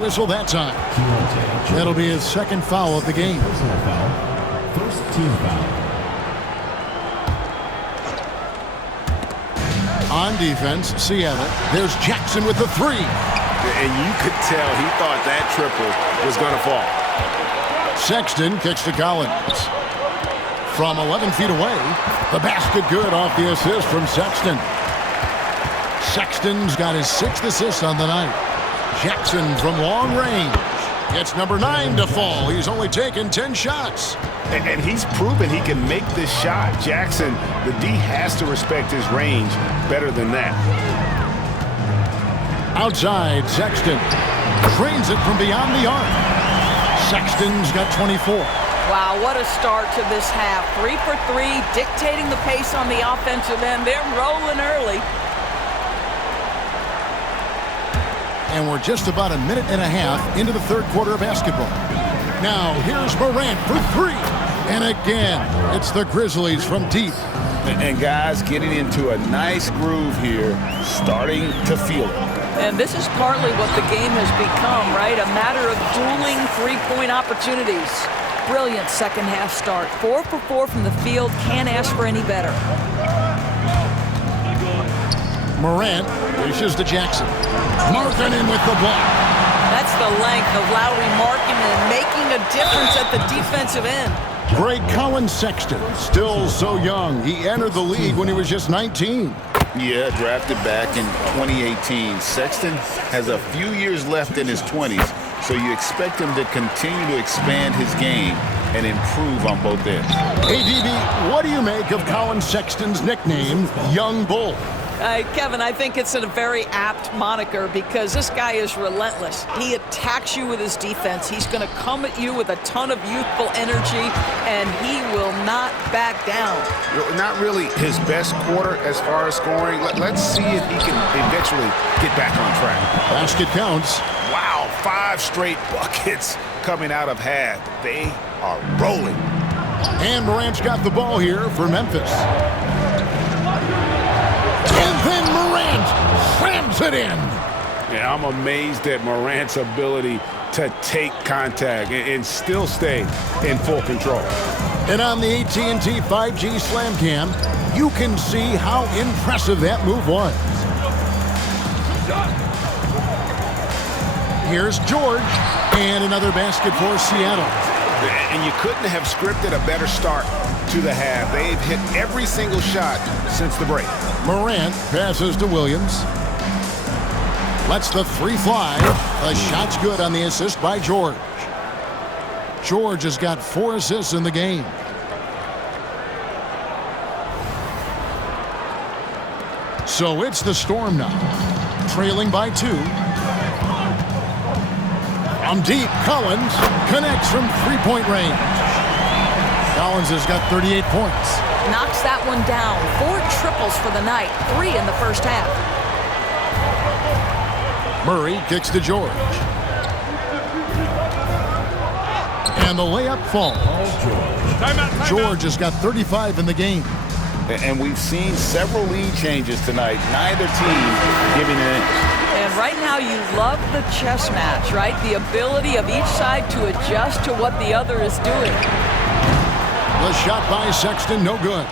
Whistle that time. That'll be his second foul of the game. Personal foul. First team foul. On defense, Seattle. There's Jackson with the three. And you could tell he thought that triple was going to fall. Sexton kicks to Collins. From 11 feet away, the basket good off the assist from Sexton. Sexton's got his 6th assist on the night. Jackson from long range gets number 9 to fall. He's only taken 10 shots. And he's proven he can make this shot. Jackson, the D has to respect his range better than that. Outside, Sexton trains it from beyond the arc. Sexton's got 24. Wow, what a start to this half. 3 for 3, dictating the pace on the offensive end. They're rolling early. And we're just about a minute and a half into the third quarter of basketball. Now, here's Morant for 3. And again, it's the Grizzlies from deep. And guys getting into a nice groove here, starting to feel it. And this is partly what the game has become, right? A matter of dueling three-point opportunities. Brilliant second half start. 4 for 4 from the field. Can't ask for any better. Morant dishes to Jackson. Markkanen with the block. That's the length of Lowry Markkanen making a difference at the defensive end. Great Colin Sexton, still so young. He entered the league when he was just 19. Yeah, drafted back in 2018. Sexton has a few years left in his 20s, so you expect him to continue to expand his game and improve on both ends. Hey, DB, what do you make of Colin Sexton's nickname, Young Bull? Kevin, I think it's a very apt moniker because this guy is relentless. He attacks you with his defense. He's going to come at you with a ton of youthful energy, and he will not back down. Not really his best quarter as far as scoring. Let's see if he can eventually get back on track. Basket counts. Wow, 5 straight buckets coming out of half. They are rolling. And Morant's got the ball here for Memphis. And then Morant slams it in. Yeah, I'm amazed at Morant's ability to take contact and still stay in full control. And on the AT&T 5G Slam Cam, you can see how impressive that move was. Here's George, and another basket for Seattle. And you couldn't have scripted a better start to the half. They've hit every single shot since the break. Morant passes to Williams. Lets the 3 fly. The shot's good on the assist by George. George has got 4 assists in the game. So it's the Storm now, trailing by 2. From deep, Collins connects from 3-point range. Collins has got 38 points. Knocks that one down. 4 triples for the night. 3 in the first half. Murray kicks to George. And the layup falls. George has got 35 in the game. And we've seen several lead changes tonight. Neither team giving an inch. And right now you love the chess match, right? The ability of each side to adjust to what the other is doing. The shot by Sexton, no good.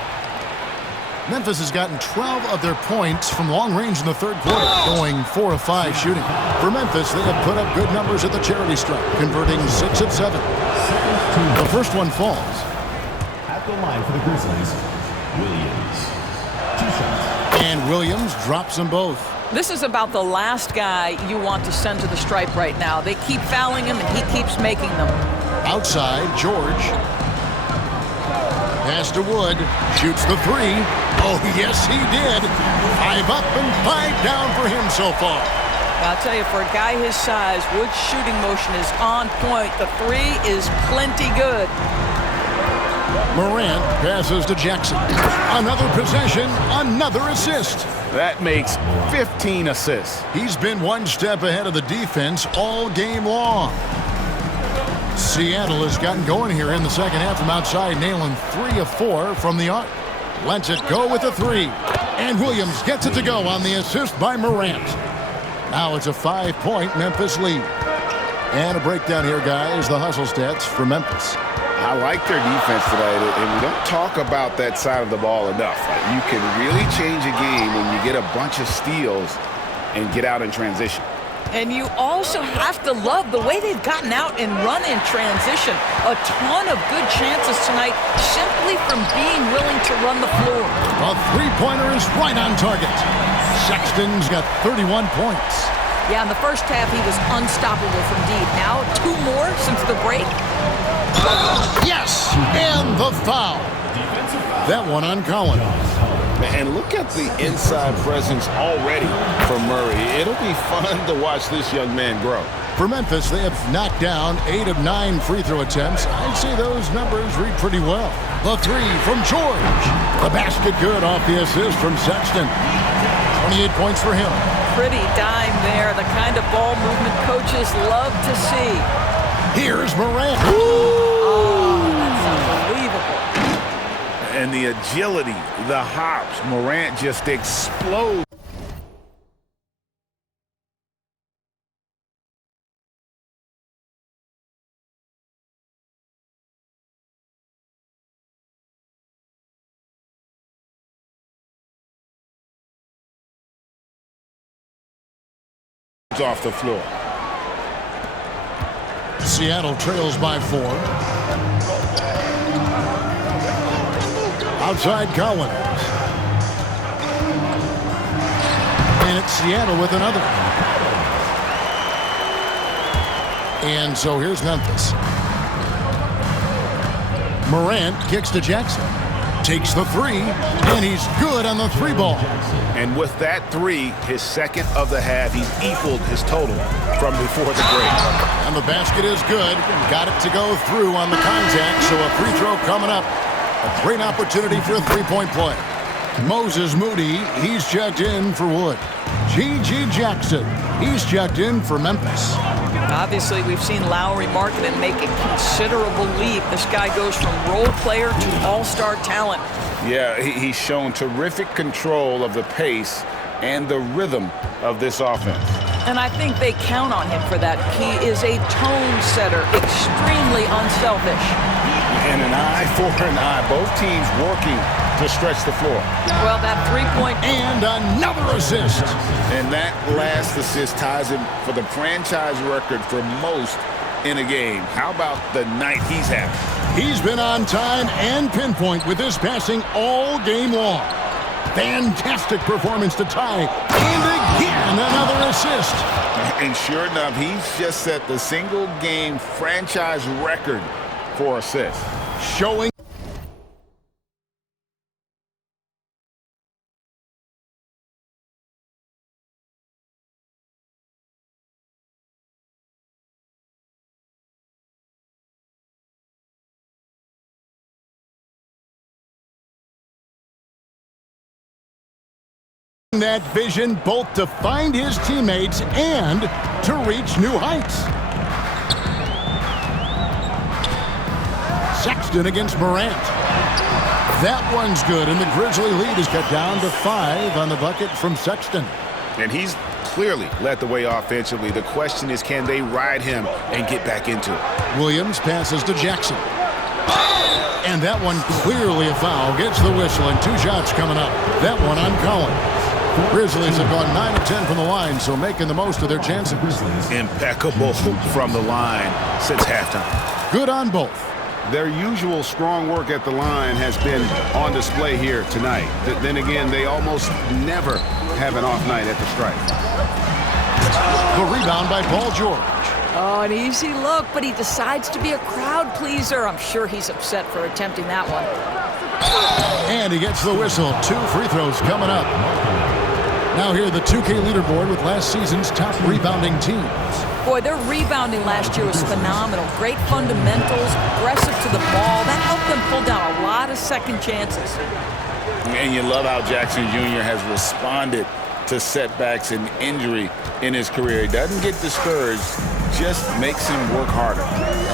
Memphis has gotten 12 of their points from long range in the third quarter, going 4 of 5 shooting. For Memphis, they have put up good numbers at the charity stripe, converting 6 of 7. The first one falls. At the line for the Grizzlies, Williams. 2 shots. And Williams drops them both. This is about the last guy you want to send to the stripe right now. They keep fouling him, and he keeps making them. Outside, George. Pass to Wood. Shoots the 3. Oh, yes, he did. 5 up and 5 down for him so far. I'll tell you, for a guy his size, Wood's shooting motion is on point. The 3 is plenty good. Morant passes to Jackson. Another possession, another assist. That makes 15 assists. He's been one step ahead of the defense all game long. Seattle has gotten going here in the second half from outside, nailing 3 of 4 from the arc. Lets it go with a 3. And Williams gets it to go on the assist by Morant. Now it's a 5-point Memphis lead. And a breakdown here, guys. The hustle stats for Memphis. I like their defense today, and we don't talk about that side of the ball enough. You can really change a game when you get a bunch of steals and get out in transition. And you also have to love the way they've gotten out and run in transition. A ton of good chances tonight simply from being willing to run the floor. A three-pointer is right on target. Sexton's got 31 points. Yeah, in the first half, he was unstoppable from deep. Now, 2 more since the break. Yes, and the foul. That one on Collins. And look at the inside presence already for Murray. It'll be fun to watch this young man grow. For Memphis, they have knocked down 8 of 9 free throw attempts. I'd say those numbers read pretty well. The three from George. The basket good off the assist from Sexton. 28 points for him. Pretty dime there. The kind of ball movement coaches love to see. Here's Morant. Oh, that's unbelievable. And the agility, the hops, Morant just explodes. Off the floor. Seattle trails by 4. Outside Collins. And it's Seattle with another. And so here's Memphis. Morant kicks to Jackson. Takes the three, and he's good on the 3-ball. And with that 3, his second of the half, he's equaled his total from before the break. And the basket is good. Got it to go through on the contact, so a free throw coming up. A great opportunity for a 3-point play. Moses Moody, he's checked in for Wood. G.G. Jackson, he's checked in for Memphis. Obviously, we've seen Lauri Markkanen make a considerable leap. This guy goes from role player to all-star talent. Yeah, he's shown terrific control of the pace and the rhythm of this offense. And I think they count on him for that. He is a tone setter, extremely unselfish. And an eye for an eye. Both teams working to stretch the floor. Well, that 3-point. And another assist. And that last assist ties him for the franchise record for most in a game. How about the night he's having? He's been on time and pinpoint with his passing all game long. Fantastic performance to tie. And again, another assist. And sure enough, he's just set the single-game franchise record for assists. Showing. That vision both to find his teammates and to reach new heights. Sexton against Morant. That one's good, and the Grizzly lead is cut down to 5 on the bucket from Sexton. And he's clearly led the way offensively. The question is, can they ride him and get back into it? Williams passes to Jackson. And that one clearly a foul. Gets the whistle, and 2 shots coming up. That one on Collins. Grizzlies have gone 9 of 10 from the line, so making the most of their chances. Impeccable from the line since halftime. Good on both. Their usual strong work at the line has been on display here tonight. Then again, they almost never have an off night at the stripe. The rebound by Paul George. Oh, an easy look, but he decides to be a crowd pleaser. I'm sure he's upset for attempting that one. And he gets the whistle. 2 free throws coming up. Now here, the 2K leaderboard with last season's top rebounding teams. Boy, their rebounding last year was phenomenal. Great fundamentals, aggressive to the ball. That helped them pull down a lot of second chances. And you love how Jackson Jr. has responded to setbacks and injury in his career. He doesn't get discouraged, just makes him work harder.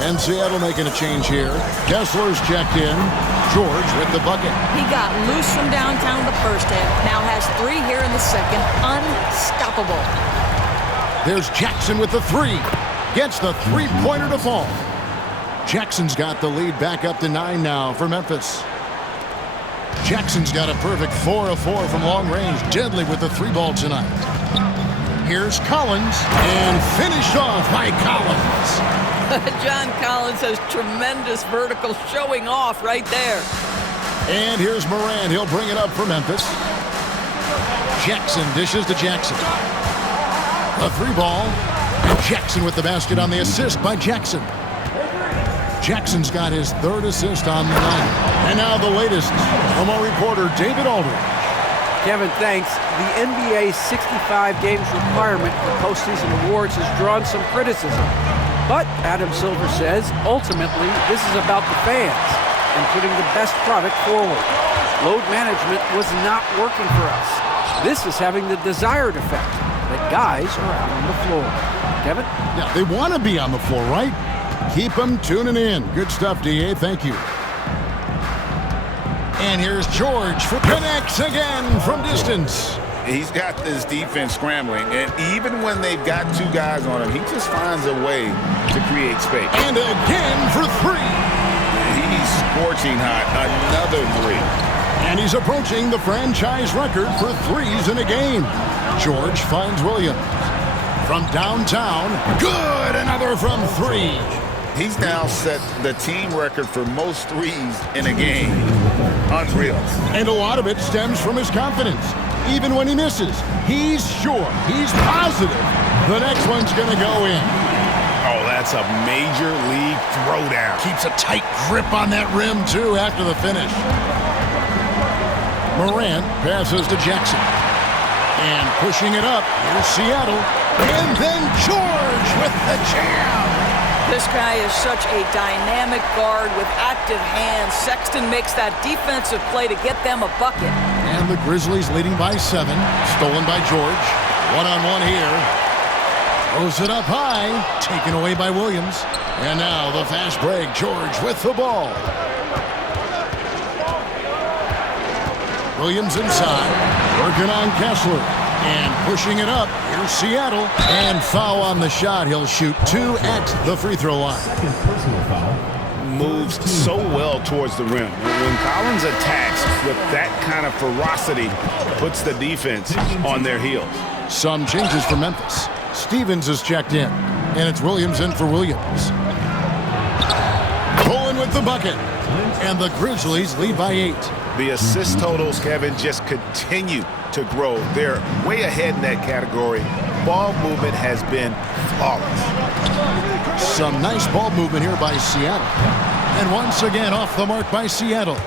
And Seattle making a change here. Kessler's checked in. George with the bucket. He got loose from downtown the first half. Now has 3 here in the second. Unstoppable. There's Jackson with the 3. Gets the three-pointer to fall. Jackson's got the lead back up to 9 now for Memphis. Jackson's got a perfect 4 of 4 from long range. Deadly with the 3-ball tonight. Here's Collins, and finished off by Collins. John Collins has tremendous vertical showing off right there. And here's Morant. He'll bring it up for Memphis. Jackson dishes to Jackson. A 3-ball. And Jackson with the basket on the assist by Jackson. Jackson's got his 3rd assist on the night. And now the latest from our reporter, David Aldridge. Kevin, thanks. The NBA 65 games requirement for postseason awards has drawn some criticism. But, Adam Silver says, ultimately, this is about the fans and putting the best product forward. Load management was not working for us. This is having the desired effect, that guys are out on the floor. Kevin? Yeah, they want to be on the floor, right? Keep them tuning in. Good stuff, D.A. Thank you. And here's George for connects again from distance. He's got this defense scrambling, and even when they've got 2 guys on him, he just finds a way to create space. And again for 3. He's scorching hot. Another 3. And he's approaching the franchise record for 3s in a game. George finds Williams. From downtown, good, another from 3. He's now set the team record for most 3s in a game. Unreal. And a lot of it stems from his confidence. Even when he misses, he's sure, he's positive the next one's going to go in. Oh, that's a major league throwdown. Keeps a tight grip on that rim, too, after the finish. Morant passes to Jackson. And pushing it up, here's Seattle. And then George with the jam. This guy is such a dynamic guard with active hands. Sexton makes that defensive play to get them a bucket. And the Grizzlies leading by 7. Stolen by George. One-on-one here. Throws it up high. Taken away by Williams. And now the fast break. George with the ball. Williams inside. Working on Kessler. And pushing it up. Here's Seattle. And foul on the shot. He'll shoot 2 at the free throw line. Second personal foul. Moves so well towards the rim. When Collins attacks with that kind of ferocity, puts the defense on their heels. Some changes for Memphis. Stevens is checked in. And it's Williams in for Williams. Pulling with the bucket. And the Grizzlies lead by 8. The assist totals, Kevin, just continue to grow. They're way ahead in that category. Ball movement has been flawless. Some nice ball movement here by Seattle. And once again off the mark by Seattle.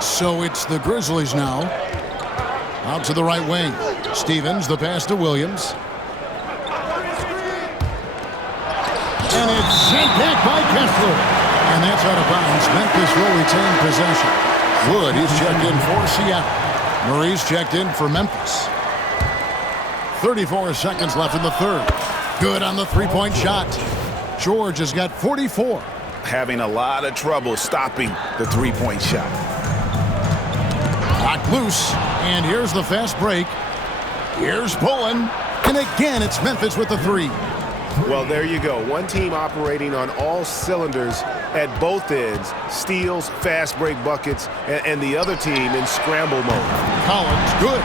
So it's the Grizzlies now. Out to the right wing. Stevens, the pass to Williams. And it's sent back by Kessler. And that's out of bounds. Memphis will retain possession. Wood, he's checked in for Seattle. Murray's checked in for Memphis. 34 seconds left in the 3rd. Good on the 3-point shot. George has got 44. Having a lot of trouble stopping the 3-point shot. Knocked loose. And here's the fast break. Here's Pullen. And again, it's Memphis with the 3. Well, there you go. One team operating on all cylinders at both ends. Steals, fast break buckets, and the other team in scramble mode. Collins, good.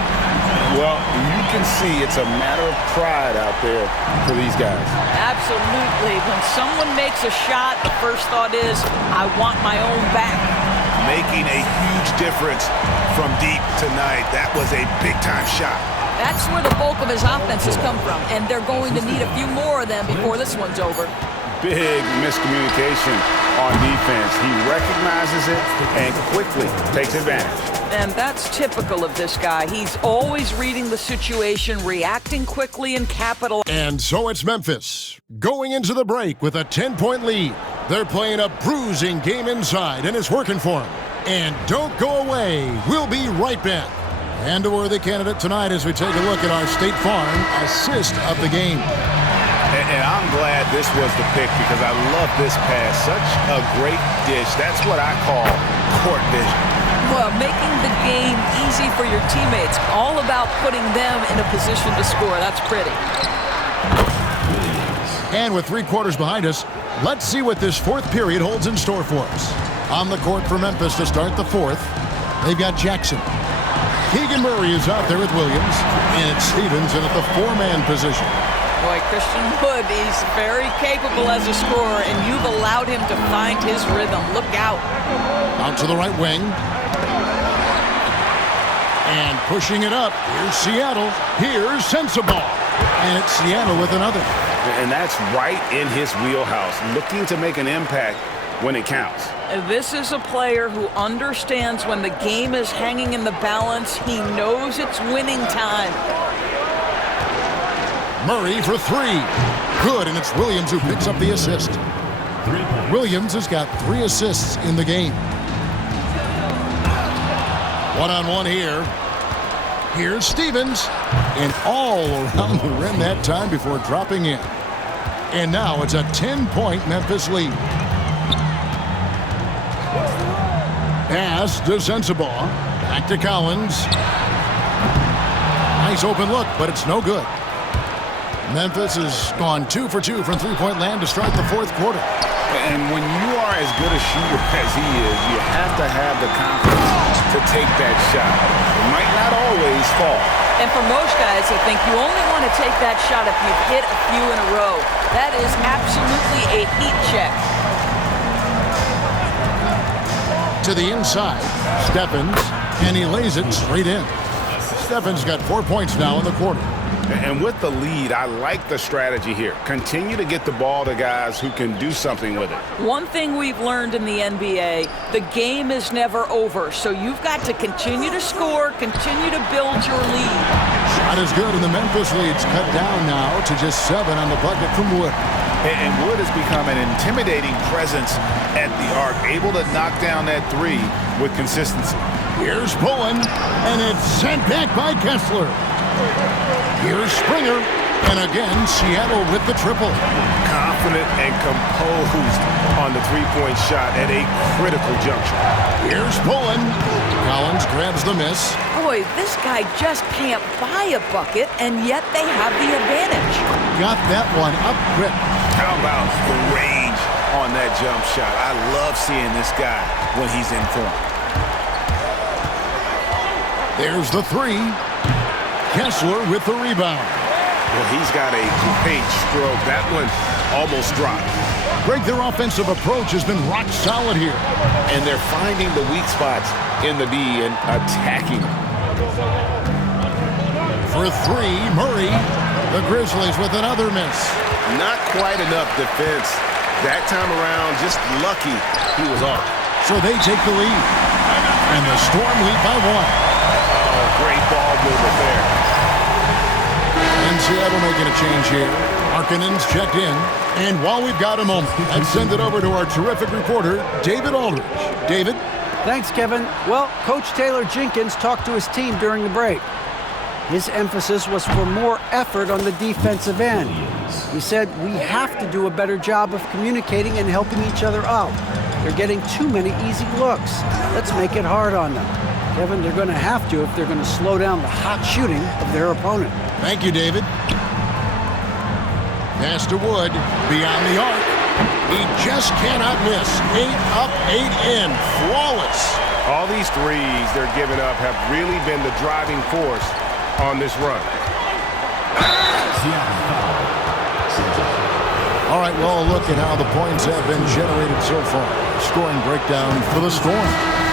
Well, you can see it's a matter of pride out there for these guys. Absolutely. When someone makes a shot, the first thought is, I want my own back. Making a huge difference from deep tonight. That was a big-time shot. That's where the bulk of his offense has come from, and they're going to need a few more of them before this one's over. Big miscommunication on defense. He recognizes it and quickly takes advantage. And that's typical of this guy. He's always reading the situation, reacting quickly, and capital. And so it's Memphis going into the break with a 10-point lead. They're playing a bruising game inside, and it's working for them. And don't go away. We'll be right back. And a worthy candidate tonight as we take a look at our State Farm assist of the game. And I'm glad this was the pick because I love this pass. Such a great dish. That's what I call court vision. Well, making the game easy for your teammates. All about putting them in a position to score. That's pretty. And with 3 quarters behind us, let's see what this 4th period holds in store for us. On the court for Memphis to start the 4th, they've got Jackson. Keegan Murray is out there with Williams, and it's Stevens in at the 4-man position. Boy, Christian Wood, he's very capable as a scorer, and you've allowed him to find his rhythm. Look out. Out to the right wing. And pushing it up. Here's Seattle. Here's Sensabaugh. And it's Seattle with another. And that's right in his wheelhouse, looking to make an impact when it counts. This is a player who understands when the game is hanging in the balance. He knows it's winning time. Murray for 3. Good, and it's Williams who picks up the assist. Williams has got 3 assists in the game. One-on-one here. Here's Stevens. And all around the rim that time before dropping in. And now it's a 10-point Memphis lead. Pass to Sensabaugh. Back to Collins. Nice open look, but it's no good. Memphis has gone 2 for 2 from three-point land to start the 4th quarter. And when you are as good a shooter as he is, you have to have the confidence to take that shot. It might not always fall. And for most guys, I think you only want to take that shot if you've hit a few in a row. That is absolutely a heat check. To the inside, Stephens, and he lays it straight in. Stephens got 4 points now in the quarter. And with the lead, I like the strategy here. Continue to get the ball to guys who can do something with it. One thing we've learned in the NBA, the game is never over. So you've got to continue to score, continue to build your lead. Shot is good, and the Memphis lead's cut down now to just 7 on the bucket from Wood. And Wood has become an intimidating presence at the arc, able to knock down that 3 with consistency. Here's Bowen, and it's sent back by Kessler. Here's Springer, and again, Seattle with the triple. Confident and composed on the three-point shot at a critical juncture. Here's Bowen. Collins grabs the miss. Boy, this guy just can't buy a bucket, and yet they have the advantage. Got that one up quick. How about the range on that jump shot? I love seeing this guy when he's in form. There's the 3. Kessler with the rebound. Well, he's got a great stroke. That one almost dropped. Greg, their offensive approach has been rock solid here. And they're finding the weak spots in the D and attacking them. For 3, Murray. The Grizzlies with another miss. Not quite enough defense. That time around, just lucky he was off. So they take the lead. And the Storm lead by 1. Oh, great ball movement there. And Seattle making a change here. Markkanen's checked in. And while we've got a moment, let's send it over to our terrific reporter, David Aldridge. David? Thanks, Kevin. Well, Coach Taylor Jenkins talked to his team during the break. His emphasis was for more effort on the defensive end. He said, we have to do a better job of communicating and helping each other out. They're getting too many easy looks. Let's make it hard on them. Kevin, they're going to have to if they're going to slow down the hot shooting of their opponent. Thank you, David. Pass to Wood, beyond the arc. He just cannot miss. 8 up, 8 in. Flawless. All these threes they're giving up have really been the driving force on this run. All right, well, look at how the points have been generated so far. Scoring breakdown for the Storm.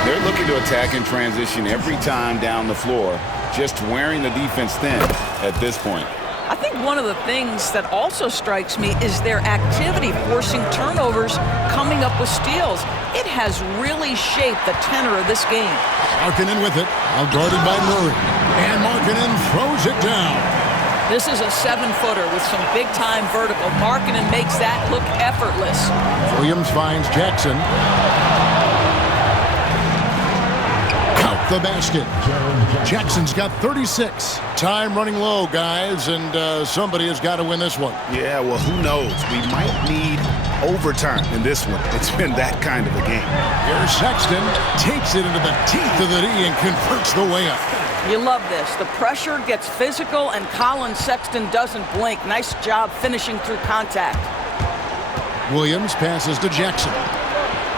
They're looking to attack in transition every time down the floor, just wearing the defense thin at this point. I think one of the things that also strikes me is their activity forcing turnovers, coming up with steals. It has really shaped the tenor of this game. Markkanen with it, now guarded by Murray. And Markkanen throws it down. This is a 7-footer with some big-time vertical. Markkanen makes that look effortless. Williams finds Jackson. Count the basket. Jackson's got 36. Time running low, guys, and somebody has got to win this one. Yeah, well, who knows? We might need overtime in this one. It's been that kind of a game. Here's Sexton, takes it into the teeth of the D and converts the way up. You love this. The pressure gets physical, and Colin Sexton doesn't blink. Nice job finishing through contact. Williams passes to Jackson.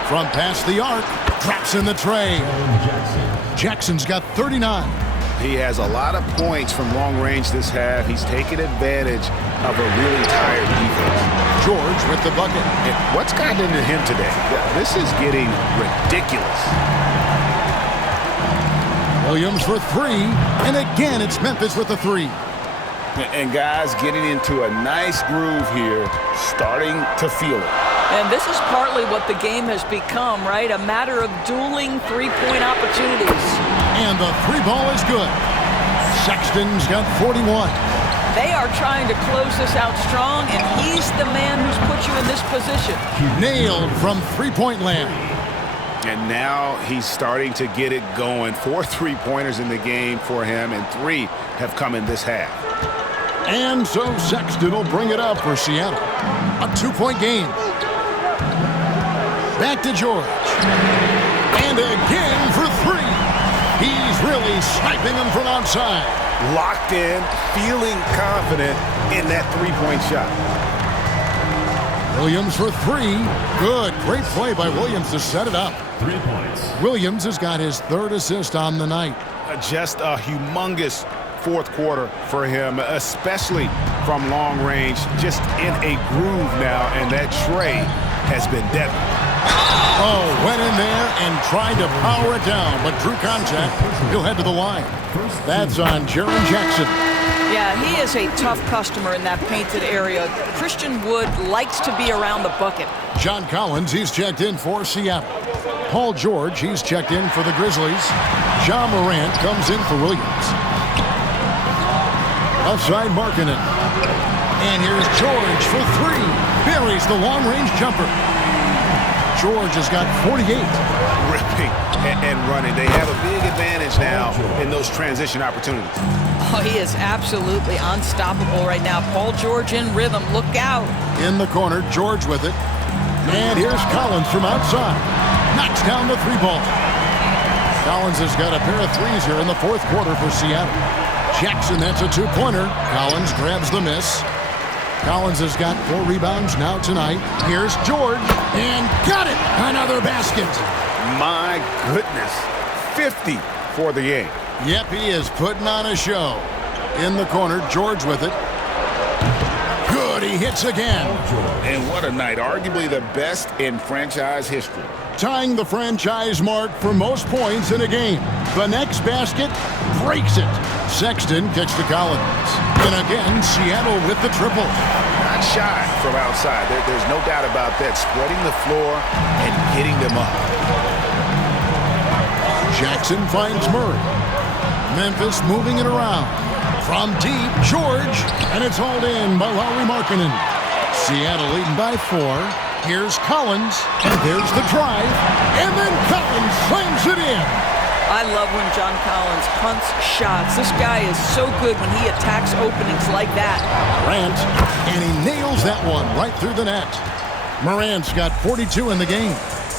From past the arc, drops in the tray. Jackson's got 39. He has a lot of points from long range this half. He's taken advantage of a really tired defense. George with the bucket. And what's gotten into him today? This is getting ridiculous. Williams for three, and again it's Memphis with the three. And guys getting into a nice groove here, starting to feel it. And this is partly what the game has become, right? A matter of dueling three-point opportunities. And the three ball is good. Sexton's got 41. They are trying to close this out strong, and he's the man who's put you in this position. Nailed from three-point land. And now he's starting to get it going. 4 3-pointers in the game for him, and 3 have come in this half. And so Sexton will bring it up for Seattle. A 2-point game. Back to George. And again for 3. He's really sniping them from outside. Locked in, feeling confident in that 3-point shot. Williams for 3. Good. Great play by Williams to set it up. 3 points. Williams has got his 3rd assist on the night. Just a humongous 4th quarter for him, especially from long range. Just in a groove now, and that tray has been deadly. Oh, went in there and tried to power it down, but drew contact. He'll head to the line. That's on Jaren Jackson. Yeah, he is a tough customer in that painted area. Christian Wood likes to be around the bucket. John Collins, he's checked in for Seattle. Paul George, he's checked in for the Grizzlies. Ja Morant comes in for Williams. Outside Markkanen. And here's George for 3. Buries the long-range jumper. George has got 48. Ripping and running. They have a big advantage now in those transition opportunities. Oh, he is absolutely unstoppable right now. Paul George in rhythm. Look out. In the corner, George with it. And here's Collins from outside. Knocks down the 3 ball. Collins has got a pair of 3s here in the 4th quarter for Seattle. Jackson, that's a 2-pointer. Collins grabs the miss. Collins has got 4 rebounds now tonight. Here's George, and got it! Another basket. My goodness. 50 for the game. Yep, he is putting on a show. In the corner, George with it. Good, he hits again. And what a night. Arguably the best in franchise history. Tying the franchise mark for most points in a game. The next basket breaks it. Sexton kicks to Collins. And again, Seattle with the triple. Not shy from outside. There's no doubt about that. Spreading the floor and getting them up. Jackson finds Murray. Memphis moving it around. From deep, George. And it's hauled in by Lauri Markkanen. Seattle leading by 4. Here's Collins. And there's the drive. And then Collins slams it in. I love when John Collins hunts shots. This guy is so good when he attacks openings like that. Morant, and he nails that one right through the net. Morant's got 42 in the game.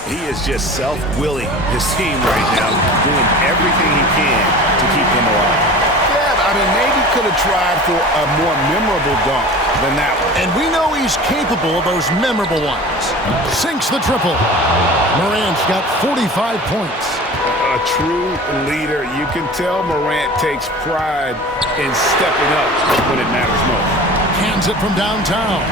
He is just self-willing his team right now, doing everything he can to keep them alive. Yeah, I mean, maybe could have tried for a more memorable dunk than that one. And we know he's capable of those memorable ones. Sinks the triple. Morant's got 45 points. A true leader. You can tell Morant takes pride in stepping up when it matters most. Hands it from downtown.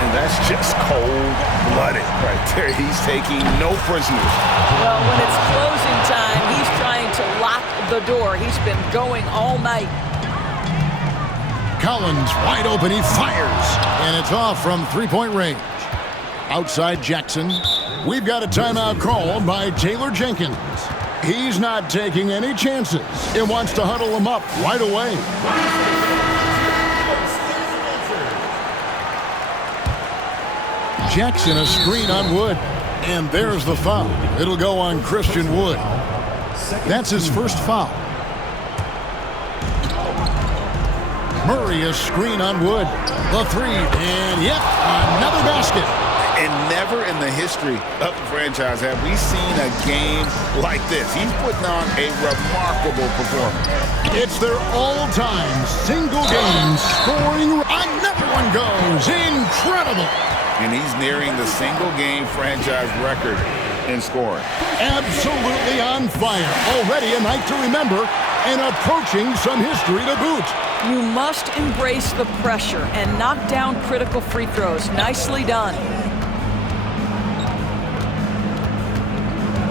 And that's just cold-blooded right there. He's taking no prisoners. Well, when it's closing time, he's trying to lock the door. He's been going all night. Collins wide open. He fires. And it's off from 3-point range. Outside Jackson. We've got a timeout called by Taylor Jenkins. He's not taking any chances. He wants to huddle them up right away. Jackson a screen on Wood. And there's the foul. It'll go on Christian Wood. That's his first foul. Murray a screen on Wood. The 3. And yep, another basket. And never in the the history of the franchise have we seen a game like this. He's putting on a remarkable performance. It's their all-time single-game scoring. Another one goes. Incredible. And he's nearing the single-game franchise record in scoring. Absolutely on fire. Already a night to remember and approaching some history to boot. You must embrace the pressure and knock down critical free throws. Nicely done.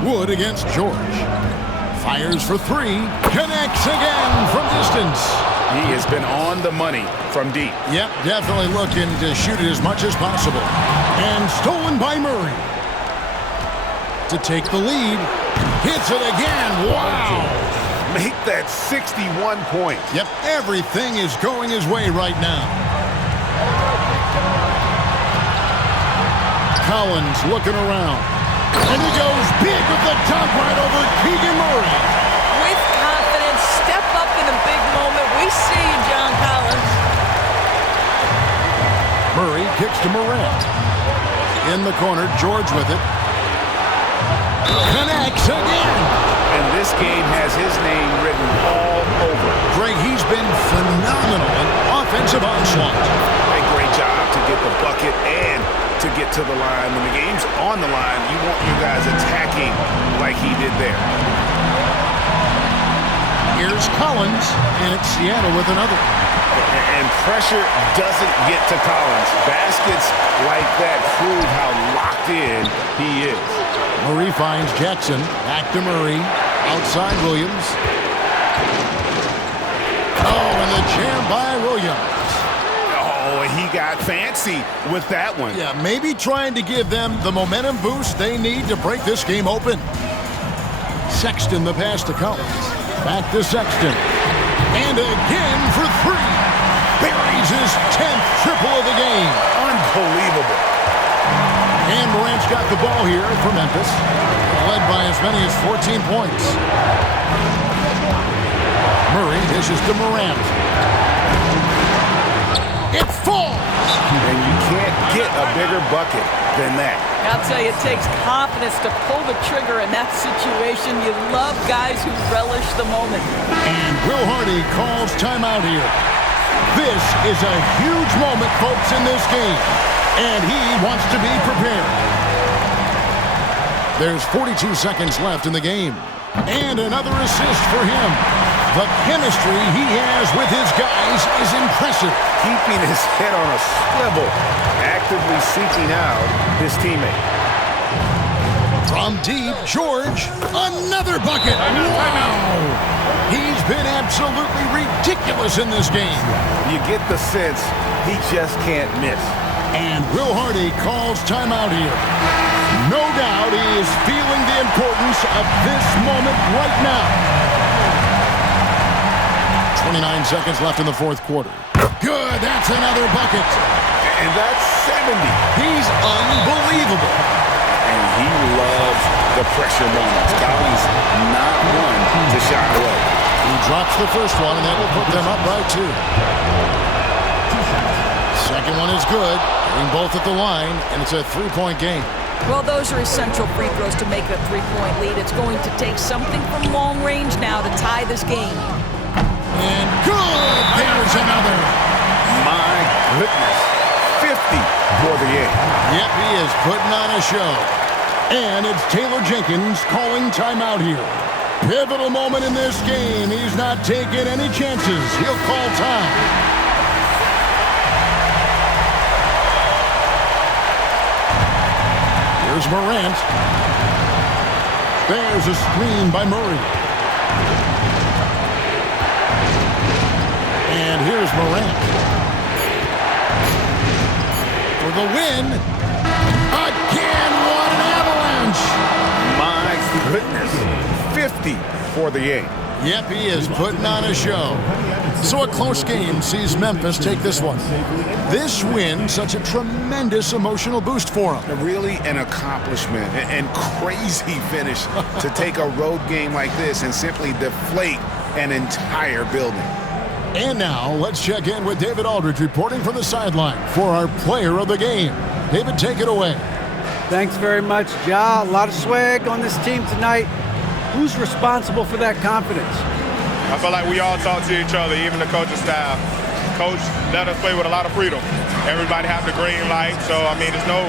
Wood against George. Fires for three. Connects again from distance. He has been on the money from deep. Yep, definitely looking to shoot it as much as possible. And stolen by Murray. To take the lead. Hits it again. Wow. Make that 61 points. Yep, everything is going his way right now. Collins looking around. And he goes big with the dunk right over Keegan Murray. With confidence, step up in a big moment. We see you, John Collins. Murray kicks to Morant. In the corner, George with it. Connects again. And this game has his name written all over. Greg, he's been phenomenal in offensive onslaught. A great job to get the bucket and to get to the line. When the game's on the line, you want your guys attacking like he did there. Here's Collins, and it's Seattle with another. And pressure doesn't get to Collins. Baskets like that prove how locked in he is. Murray finds Jackson. Back to Murray. Outside Williams. Oh, and the jam by Williams. Oh, he got fancy with that one. Yeah, maybe trying to give them the momentum boost they need to break this game open. Sexton the pass to Collins. Back to Sexton. And again for three. Buries his 10th triple of the game. Unbelievable. And Morant's got the ball here for Memphis. Led by as many as 14 points. Murray dishes to Morant. It falls! And you can't get a bigger bucket than that. I'll tell you, it takes confidence to pull the trigger in that situation. You love guys who relish the moment. And Will Hardy calls timeout here. This is a huge moment, folks, in this game. And he wants to be prepared. There's 42 seconds left in the game. And another assist for him. The chemistry he has with his guys is impressive. Keeping his head on a swivel, actively seeking out his teammate. From deep, George, another bucket. Wow! He's been absolutely ridiculous in this game. You get the sense he just can't miss. And Will Hardy calls timeout here. No doubt he is feeling the importance of this moment right now. 29 seconds left in the fourth quarter. Good, that's another bucket. And that's 70. He's unbelievable. And he loves the pressure moments. Collins not one to shy away. He drops the first one, and that will put them up by two. Second one is good. Hitting both at the line, and it's a three-point game. Well, those are essential free throws to make a three-point lead. It's going to take something from long range now to tie this game. And good! There's another. My goodness. 50 for the game. Yep, he is putting on a show. And it's Taylor Jenkins calling timeout here. Pivotal moment in this game. He's not taking any chances. He'll call time. Here's Morant. There's a screen by Murray. And here's Morant. For the win. Again, what an avalanche. My goodness. 50 for the game. Yep, he is putting on a show. So a close game sees Memphis take this one. This win, such a tremendous emotional boost for them. Really an accomplishment and crazy finish to take a road game like this and simply deflate an entire building. And now, let's check in with David Aldridge reporting from the sideline for our player of the game. David, take it away. Thanks very much, Ja. A lot of swag on this team tonight. Who's responsible for that confidence? I feel like we all talk to each other, even the coaching staff. Coach let us play with a lot of freedom. Everybody have the green light, so, I mean, there's no